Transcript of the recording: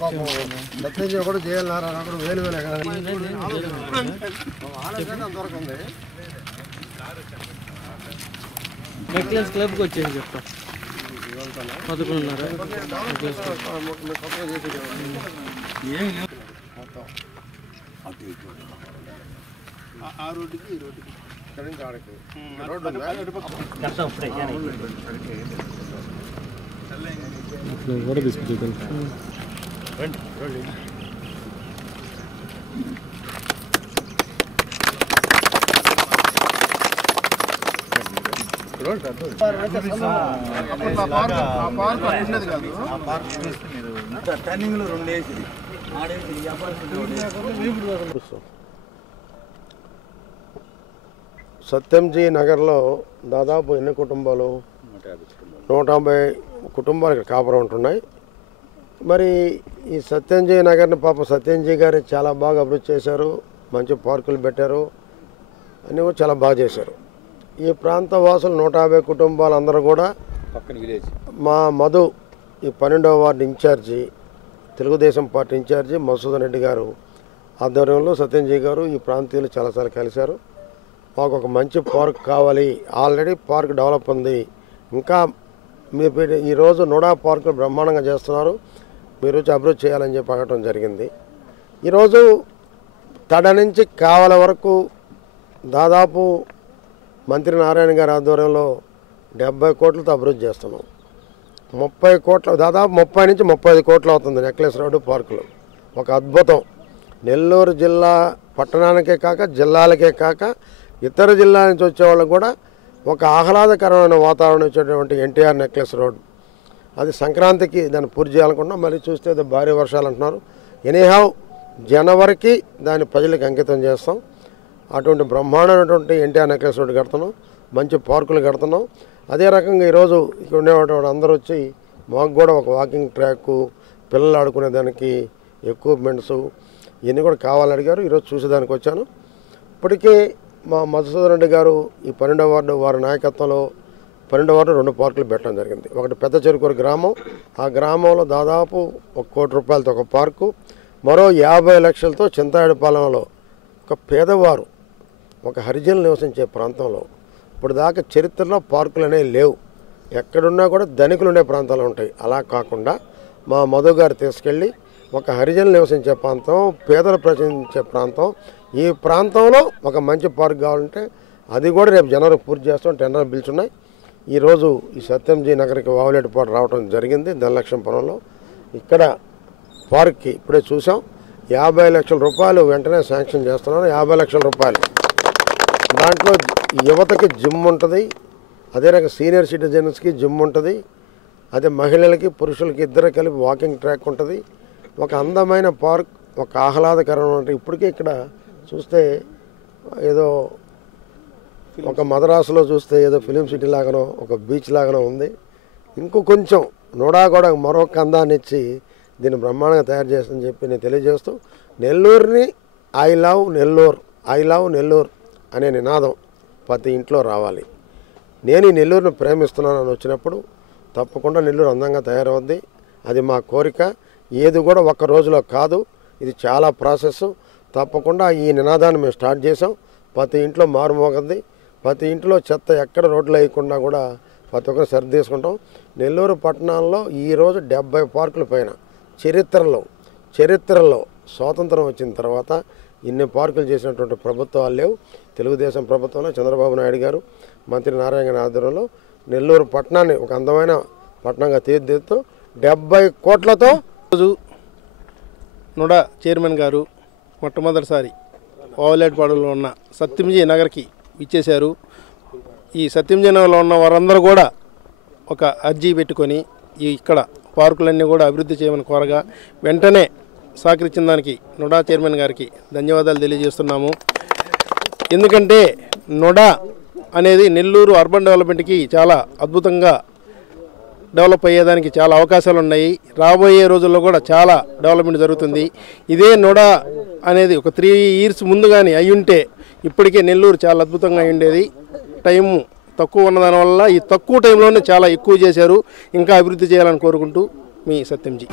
పాపం కూడా చేయాలన్నారు అక్కడ వేలు వేలు ఎక్కడ నెక్లెస్ క్లబ్కి వచ్చేసి చెప్తా పదకొండున్నర. నెక్లెస్ ఆ రోడ్డుకి ఈ రోడ్డుకి. రోడ్డు ఉందా కూడా తీసుకుంటాను రెండు వేసి ఆడేసి సత్యంజీ నగర్లో దాదాపు ఎన్ని కుటుంబాలు? నూట యాభై కుటుంబాలు. ఇక్కడ కాపురం ఉంటున్నాయి. మరి ఈ సత్యంజీ నగర్ని పాప సత్యంజీ గారు చాలా బాగా అభివృద్ధి చేశారు. మంచి పార్కులు పెట్టారు. అన్నీ కూడా చాలా బాగా చేశారు. ఈ ప్రాంత వాసులు నూట యాభై కుటుంబాలు అందరూ కూడా మా మధు ఈ పన్నెండవ ward incharge Telugu Desam party incharge Masudan Reddy garu ఆధ్వర్యంలో సత్యంజీ గారు ఈ ప్రాంతీయులు చాలాసార్లు కలిశారు. మాకు ఒక మంచి పార్క్ కావాలి. ఆల్రెడీ పార్క్ డెవలప్ ఉంది. ఇంకా మీరు ఈరోజు నోడా పార్కులు బ్రహ్మాండంగా చేస్తున్నారు. మీరు వచ్చి అభివృద్ధి చేయాలని చెప్పి అడగటం జరిగింది. ఈరోజు తడ నుంచి కావల వరకు దాదాపు మంత్రి నారాయణ గారి ఆధ్వర్యంలో డెబ్బై కోట్లతో అభివృద్ధి చేస్తున్నాం. ముప్పై కోట్ల దాదాపు ముప్పై నుంచి ముప్పై ఐదు కోట్లు అవుతుంది నెక్లెస్ రోడ్డు పార్కులు. ఒక అద్భుతం. నెల్లూరు జిల్లా పట్టణానికే కాక జిల్లాలకే కాక ఇతర జిల్లాల నుంచి వచ్చే వాళ్ళకు కూడా ఒక ఆహ్లాదకరమైన వాతావరణం ఇచ్చేటువంటి ఎన్టీఆర్ నెక్లెస్ రోడ్. అది సంక్రాంతికి దాన్ని పూర్తి చేయాలనుకుంటున్నాం. మళ్ళీ చూస్తే అది భారీ వర్షాలు అంటున్నారు. ఎనీహావ్ జనవరికి దాన్ని ప్రజలకు అంకితం చేస్తాం. అటువంటి బ్రహ్మాండమైనటువంటి ఎన్టీఆర్ నెక్లెస్ రోడ్డు కడుతున్నాం. మంచి పార్కులు కడుతున్నాం. అదే రకంగా ఈరోజు ఇక్కడ ఉండేటువంటి అందరూ వచ్చి మాకు కూడా ఒక వాకింగ్ ట్రాక్ పిల్లలు ఆడుకునే దానికి ఎక్విప్మెంట్స్ ఇవన్నీ కూడా కావాలని అడిగారు. ఈరోజు చూసేదానికి వచ్చాను. ఇప్పటికే మా మధుసూదన్ రెడ్డి గారు ఈ పన్నెండవ వార్డు వారి నాయకత్వంలో పన్నెండవ వార్డు రెండు పార్కులు పెట్టడం జరిగింది. ఒకటి పెద్ద చెరుకూరు గ్రామం. ఆ గ్రామంలో దాదాపు ఒక కోటి రూపాయలతో ఒక పార్కు. మరో యాభై లక్షలతో చింతాడిపాలెంలో ఒక పేదవారు ఒక హరిజనులు నివసించే ప్రాంతంలో. ఇప్పుడు దాకా చరిత్రలో పార్కులు అనేవి లేవు. ఎక్కడున్నా కూడా ధనికులు ఉండే ప్రాంతాలు ఉంటాయి. అలా కాకుండా మా మధు గారు తీసుకెళ్ళి ఒక హరిజనులు నివసించే ప్రాంతం పేదలు ప్రచరించే ప్రాంతం. ఈ ప్రాంతంలో ఒక మంచి పార్క్ కావాలంటే అది కూడా రేపు జనవరి పూర్తి చేస్తాం టెండర్ పిలుచున్నాయి ఈరోజు ఈ సత్యంజీ నగర్కి వావులేటిపాటు రావడం జరిగింది ధనలక్ష్మీపురంలో ఇక్కడ పార్క్కి ఇప్పుడే చూసాం యాభై లక్షల రూపాయలు వెంటనే శాంక్షన్ చేస్తున్నాను యాభై లక్షల రూపాయలు. దాంట్లో యువతకి జిమ్ ఉంటుంది అదే రకంగా సీనియర్ సిటిజన్స్కి జిమ్ ఉంటుంది అదే మహిళలకి పురుషులకి ఇద్దరు కలిపి వాకింగ్ ట్రాక్ ఉంటుంది. ఒక అందమైన పార్క్ ఒక ఆహ్లాదకరమైన ఇప్పటికే ఇక్కడ చూస్తే ఏదో ఒక మద్రాసులో చూస్తే ఏదో ఫిలిం సిటీ లాగానో ఒక బీచ్ లాగానో ఉంది. ఇంకో కొంచెం నోడా కూడా మరొక అందాన్ని ఇచ్చి దీన్ని బ్రహ్మాండంగా తయారు చేస్తుందని చెప్పి నేను తెలియజేస్తూ నెల్లూరుని I love Nellore I love Nellore అనే నినాదం ప్రతి ఇంట్లో రావాలి. నేను ఈ నెల్లూరుని ప్రేమిస్తున్నాను అని వచ్చినప్పుడు తప్పకుండా నెల్లూరు అందంగా తయారవుద్ది. అది మా కోరిక. ఏది కూడా ఒక్క రోజులో కాదు. ఇది చాలా ప్రాసెస్. తప్పకుండా ఈ నినాదాన్ని మేము స్టార్ట్ చేసాం ప్రతి ఇంట్లో మారుమోగద్ది ప్రతి ఇంట్లో చెత్త ఎక్కడ రోడ్లు వేయకుండా కూడా ప్రతి ఒక్కరు సరి తీసుకుంటాం. నెల్లూరు పట్టణంలో ఈరోజు డెబ్బై పార్కుల పైన చరిత్రలో చరిత్రలో స్వాతంత్రం వచ్చిన తర్వాత ఇన్ని పార్కులు చేసినటువంటి ప్రభుత్వాలు లేవు. తెలుగుదేశం ప్రభుత్వంలో చంద్రబాబు నాయుడు గారు మంత్రి నారాయణ ఆధ్వర్యంలో నెల్లూరు పట్టణాన్ని ఒక అందమైన పట్టణంగా తీర్చిదిద్దుతూ డెబ్బై కోట్లతో రోజు నుడా చైర్మన్ గారు మొట్టమొదటిసారి ఓవలేటిపాడులో ఉన్న సత్యంజీ నగర్కి ఇచ్చేశారు ఈ సత్యంజీ నగర్లో ఉన్న వారందరూ కూడా ఒక అర్జీ పెట్టుకొని ఈ ఇక్కడ పార్కులన్నీ కూడా అభివృద్ధి చేయమని కోరగా వెంటనే సహకరించిన దానికి నుడా చైర్మన్ గారికి ధన్యవాదాలు తెలియజేస్తున్నాము. ఎందుకంటే నొడా అనేది నెల్లూరు అర్బన్ డెవలప్మెంట్కి చాలా అద్భుతంగా డెవలప్ అయ్యేదానికి చాలా అవకాశాలు ఉన్నాయి రాబోయే రోజుల్లో కూడా చాలా డెవలప్మెంట్ జరుగుతుంది. ఇదే నొడా అనేది ఒక త్రీ ఇయర్స్ ముందు కానీ అయ్యుంటే ఇప్పటికే నెల్లూరు చాలా అద్భుతంగా అయ్యుండేది ఉండేది. టైము తక్కువ ఉన్నదాని వల్ల ఈ తక్కువ టైంలోనే చాలా ఎక్కువ చేశారు. ఇంకా అభివృద్ధి చేయాలని కోరుకుంటూ మీ సత్యంజీ.